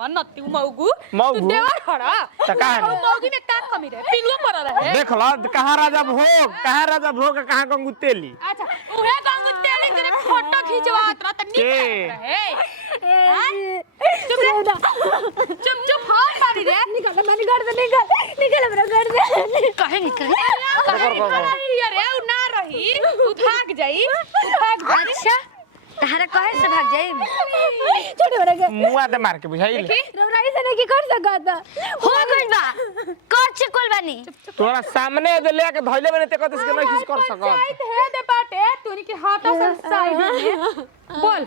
हवा नत्ती मौगू मौगू? तू देवर खड़ा त का है? मौगी में का कमी रहे पिलुआ पर रहे देख लो कहाँ राजा भोग कहाँ गंगू तेली। अच्छा उहे गंगू तेली तेरे फोटो खिंचवात रहा त के? निकल रहे चुप चुप हां मारी रे निकल मैंने घर से निकल मेरा घर से कहे निकल अरे उ ना रही उ भाग जाई अच्छा तारा कहे से भाग जाई छोड़ बड़ा के मुआ दे मार के बुझाइल। रौराई से नहीं कर सकता हो गइल बा कर चिकोल बानी तोरा सामने दे लेके धइले बने ते कतस के नहीं किस कर सकत। हे दे बाटे तूनी के हाथ से साइड में बोल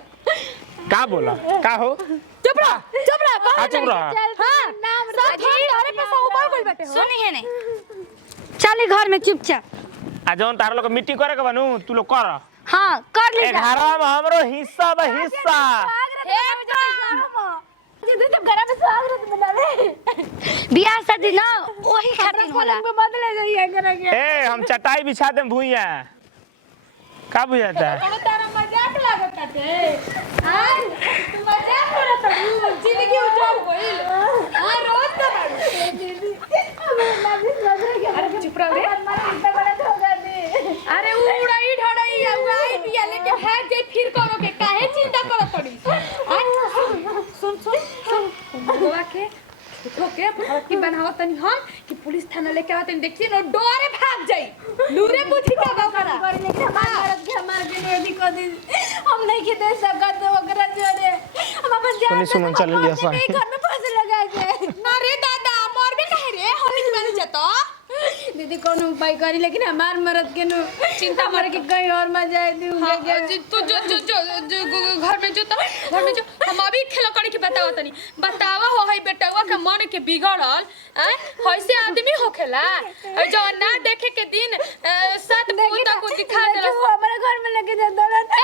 का बोला का हो चुप रह हाँ, चुप रह। हां नाम तारे पे सब ऊपर कोई बैठे हो सुनी है नहीं चले घर में चुपचाप आ जौन तार लोग मीटिंग करे के बनू तू लोग कर। हां कर ले 11 में हमरो हिस्सा बा हिस्सा। दीदी जब घर में स्वागत बनावे बियाह शादी ना वही खातिर होला बदले जाइए करे के ए हम चटाई बिछा देम भुइया का बुझाता है। कोनो तारा मजाक लागत काटे हां तू मजाक करत हो जिंदगी उजाड़ गइल हां रोज कर दीदी हमें ना भी लगे के अरे चुप रह रे इतना बड़ा धोखा दे अरे उड़ाई ढड़ाई उड़ाई बिया लेके भाग जाई फिर करो के काहे चिंता करत पड़ी सुन गोवा के ठोके की बनावत तनी हम कि पुलिस थाना लेके आवत देखिए न डोरे भाग जाई लूरे बुद्धि का बकरा पर लेकिन हमारा के हमार के नहीं को दी हम नहीं के दे सकत ओकरा जोरे हम अपन जान सुमन चल लिया सा घर में फंस लगा के ना रे दादा मोर भी कहे रे हम नहीं बन जतो दीदी कौन उपाय करी लेकिन हमार मरद के नु चिंता मर के कहीं और मजा आई दी तू जो घर में जो घर में जो हम अभी खेला करे के बताओ तनी बतावा हो है बेटवा के मन के बिगड़ल कैसे आदमी होखेला जो ना देखे के दिन सात पूता को दिखा देला हमारे घर में लेके जा दौलत